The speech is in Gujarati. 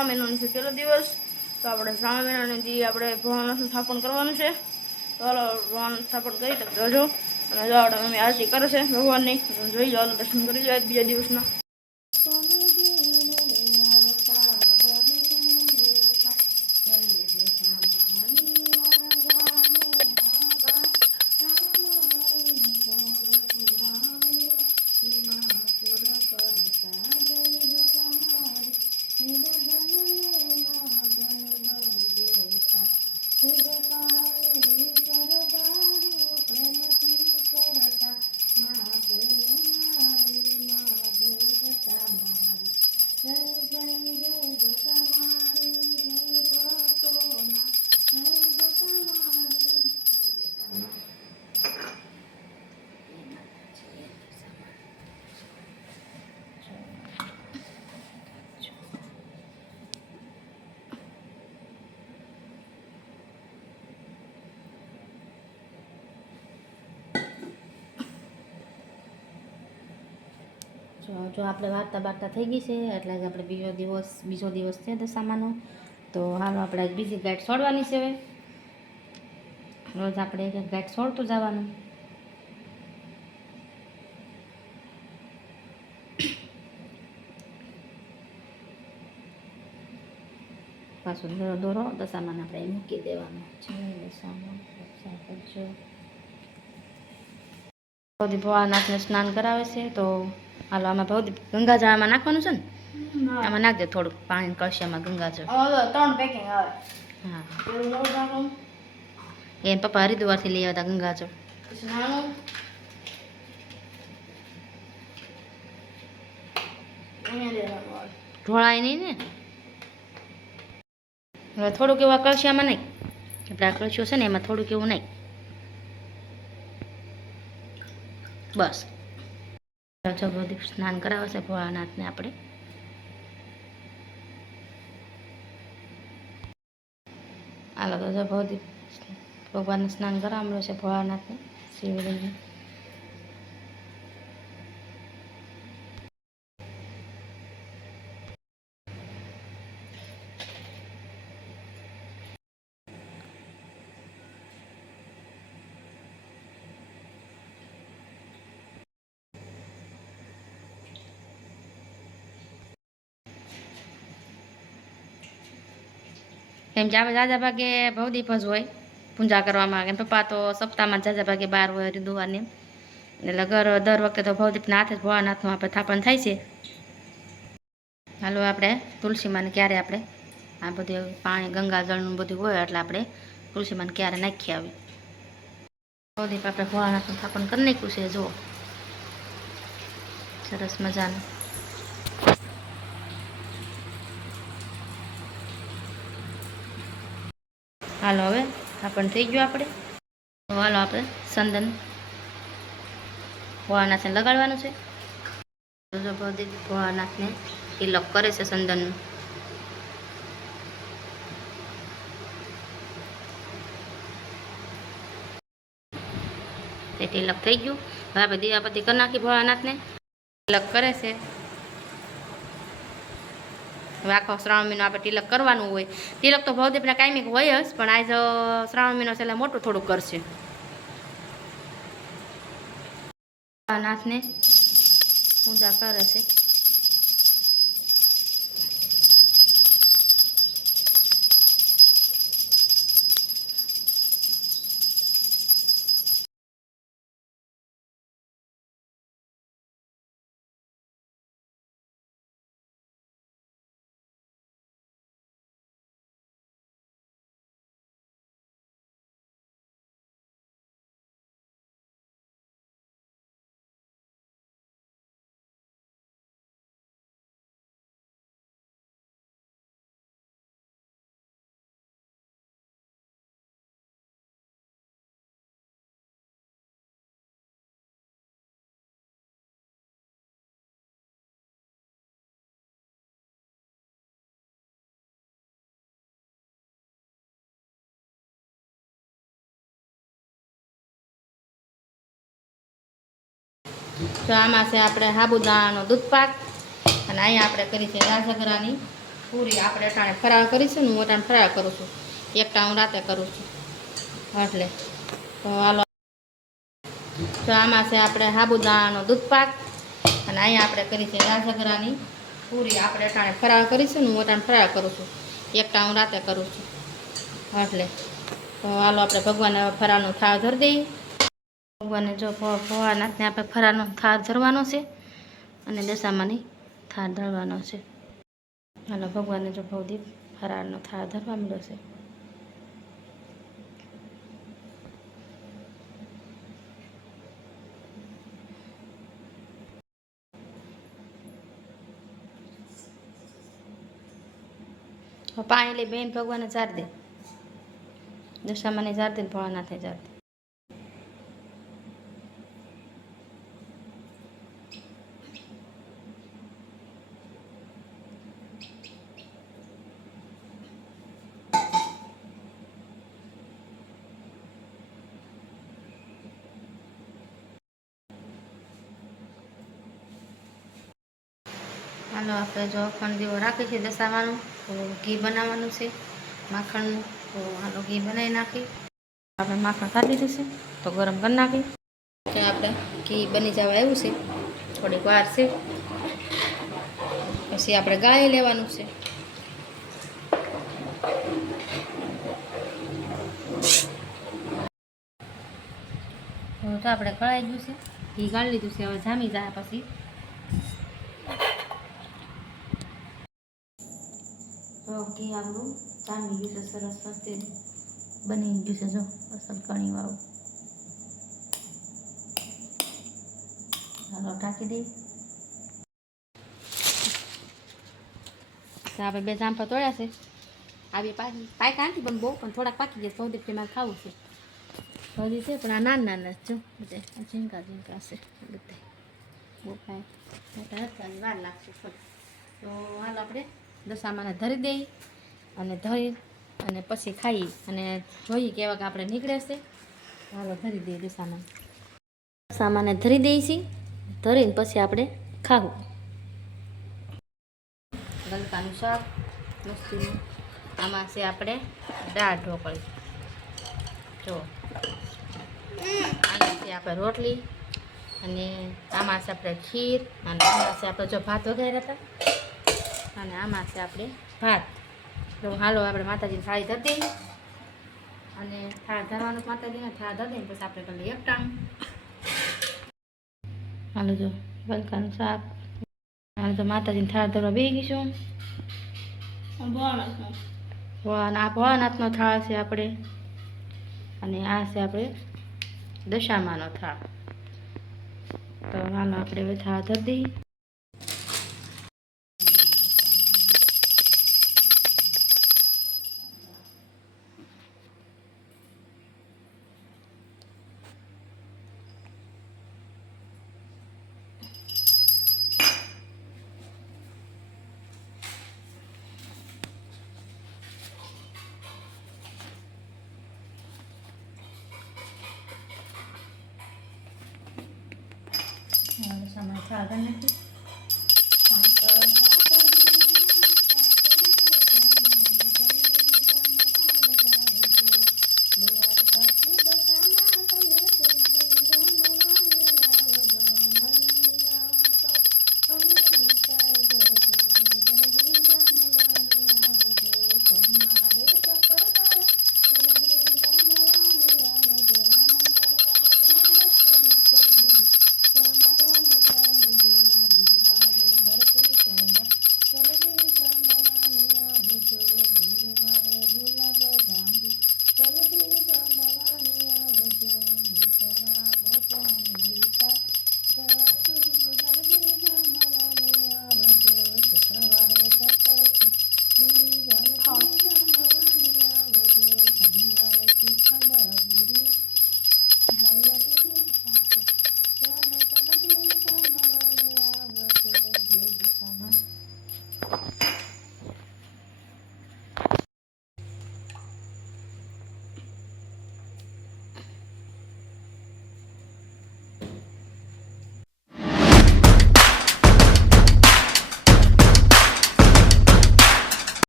શ્રાવણ મહિનાનો છે પહેલો દિવસ. તો આપણે શ્રાવણ મહિનાને જે આપણે ભગવાનનું સ્થાપન કરવાનું છે. હાલો ભગવાન સ્થાપન કરી તો જોજો. અને જો આપણે મમ્મી આરતી કરે છે ભગવાનની જોઈ જાઓ દર્શન કરી જાઓ બીજા દિવસના. જો આપણે વાર્તા બાર્તા થઈ ગઈ છે, એટલે જ આપણે બીજો દિવસ બીજો દિવસ છે દશામાનો. તો હાલો, આપણે બીજી ગાઈડ છોડવાની છે હવે. રોજ આપણે એક ગાઈડ છોડતું જવાનું. પાછું દોરો દોરો દશામાન આપણે મૂકી દેવાનું. છે દશામાં કરજો સ્નાન કરાવે છે, તો હાલો આમાં ભવદી ગંગાજળમાં નાખવાનું છે ને? આમાં નાખજો થોડુંક પાણી કળશિયામાં ગંગાજળ ત્રણ પેકિંગ આવે. હા. એ પપ્પા હરિદ્વારથી લઈ આવતા ગંગાજળ ઢોળાય નહીં ને? હવે થોડુંક એવું કળશિયામાં નહીં આપણે આ કળશિયો છે ને એમાં થોડુંક એવું નહીં બસ. બધી સ્નાન કરાવશે ભોળાનાથને આપણે. હાલો તો બધી ભગવાનને સ્નાન કરાવવાનું છે ભોળાનાથને શિવલિંગને. કેમ કે આપણે જાજા ભાગે ભવદીપ જ હોય પૂજા કરવામાં. કેમ પપ્પા તો સપ્તાહમાં જાજા ભાગે બહાર હોય હરિદ્વારને એટલે ઘર દર વખતે તો ભવદીપના હાથે જ ભવાનાથનું આપણે થાપણ થાય છે. હાલો આપણે તુલસીમાંને ક્યારે આપણે? આ બધું પાણી ગંગાજળનું બધું હોય એટલે આપણે તુલસીમાંને ક્યારે નાખી આવી ભવદીપ આપણે ભવાનાથનું થાપણ કરી નાખ્યું છે, જુઓ. સરસ મજાનું. હાલો હવે થાપણ થઈ ગયું આપણે. હાલો આપણે સંદન ભોળાનાથને લગાડવાનું છે. ભવદીપ ભોળાનાથને તિલક કરે છે સંદનનું. તે તિલક થઈ ગયું. હવે આપણે દીવાપતિ કરી નાખી ભોળાનાથને. તિલક કરે છે. હવે આખો શ્રાવણ મહિનો આપણે તિલક કરવાનું હોય. તિલક તો ભવદીપના કાયમિક હોય જ, પણ આજ શ્રાવણ મહિનો છે એટલે મોટું થોડુંક કરશે. નાથને પૂજા કરે છે. તો આમાં છે આપણે સાબુદાણાનો દૂધ પાક. અને અહીંયા આપણે કરી છે રાજગરાની પૂરી. આપણે અટાણે ફરાળ કરીશું ને હું અટાણે ફરાળ કરું છું. એકટા હું રાતે કરું છું. એટલે તો હાલો. તો આમાં છે આપણે સાબુદાણાનો દૂધ પાક. અને અહીંયા આપણે કરી છે રાજગરાની પૂરી. આપણે અટાણે ફરાળ કરીશું ને હું અટાણે ફરાળ કરું છું. એકટા હું રાતે કરું છું. એટલે તો હાલો, આપણે ભગવાન ફરાળનો થાળ ધરી દઈએ. ભગવાનને જો ભવાનાથને આપણે ફરાનો થાળ ધરવાનો છે અને દશામાની થાર ધરવાનો છે. હાલો ભગવાનને જો ભવદીપ ફરાળનો થાળ ધરવા મળ્યો છે. પાણી લઈ બેન ભગવાનને ચાર દે. દશામાને ચાર દે ને ભોળાનાથે ચાર દે. હાલો, આપણે જો અખંડ દીવો રાખી છે દશામાનું, તો ઘી બનાવવાનું છે, માખણનું. તો હાલો, ઘી બનાવી નાખી. આપણે માખણ કાઢી છે, તો ગરમ કરી નાખી. ત્યાં આપણે ઘી બની જવા આવ્યું છે, થોડીક વાર છે. પછી આપણે ગાળી લેવાનું છે. તો આપણે કળાઈ ગયું છે, ઘી ગાળી લીધું છે, હવે જામી જાય પછી તો ઘી આપણું જામી ગયું છે સરસ મસ્તી બની ગયું છે જો અસલ કણી વાળું. ચાલો ઢાંકી દઈ. આપણે બે જામફળ તોડ્યા છે. આવી પાકી પાકા નથી પણ બહુ પણ થોડાક પાકી ગયા સૌથી તેમાં ખાવું છે. હજી છે પણ આ નાના નાના જ બધા ઝીંકા ઝીંકા છે બધા બહુ કાંઈ વાર લાગશે તો હાલ આપણે દશામાને ધરી દઈ અને ધરી અને પછી ખાઈ અને જોઈએ કેવા કે આપણે નીકળે છે. હાલો ધરી દઈએ દશામાને દશામાને ધરી દઈએ છીએ. ધરીને પછી આપણે ખાવું. ગલકાનું શાક, મસ્તીનું. આમાં છે આપણે દાળ ઢોકળી. જો. આમાં છે આપણે રોટલી. અને આમાં છે આપણે ખીર. અને આમાં છે આપણે જો ભાત વગેરે હતા. અને આમાં છે આપણે ભાત. તો હાલો આપણે માતાજીને થાળી ધરી અને થાળ ધરવાનું માતાજીને થાળ ધરી દઈએ પછી આપણે કરી એક ટાણું હાલો જો બલકાનું શાક. હાલો તો માતાજીને થાળ ધરવા બે ગઈશું. આ ભોળાનાથનો. થાળ છે આપણે. અને આ છે આપણે દશામાનો થાળ. તો હાલો આપણે હવે થાળ ધરી દઈએ હવે